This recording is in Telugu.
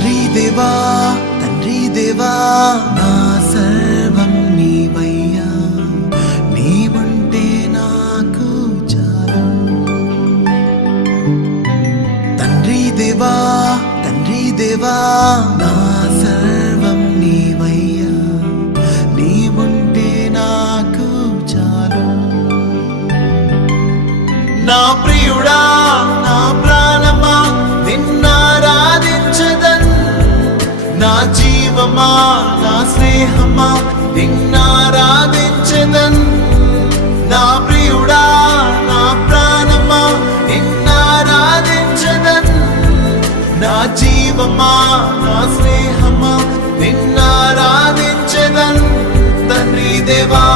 తండ్రి దేవా నా సర్వం నీవయ్యా, నీవుంటే నాకు చాలు. తండ్రి దేవా నా సర్వం నీవయ్యా, నీవుంటే నాకు చాలు. నా ప్రియుడా నా ప్రాణమా నిన్నారాధించదన్, నా జీవమా నా స్నేహమా నిన్నారాధించదన్. నా ప్రియుడా నా ప్రాణమా నిన్నారాధించదన్, నా జీవమా నా స్నేహమా నిన్నారాధించదన్. తండ్రి దేవా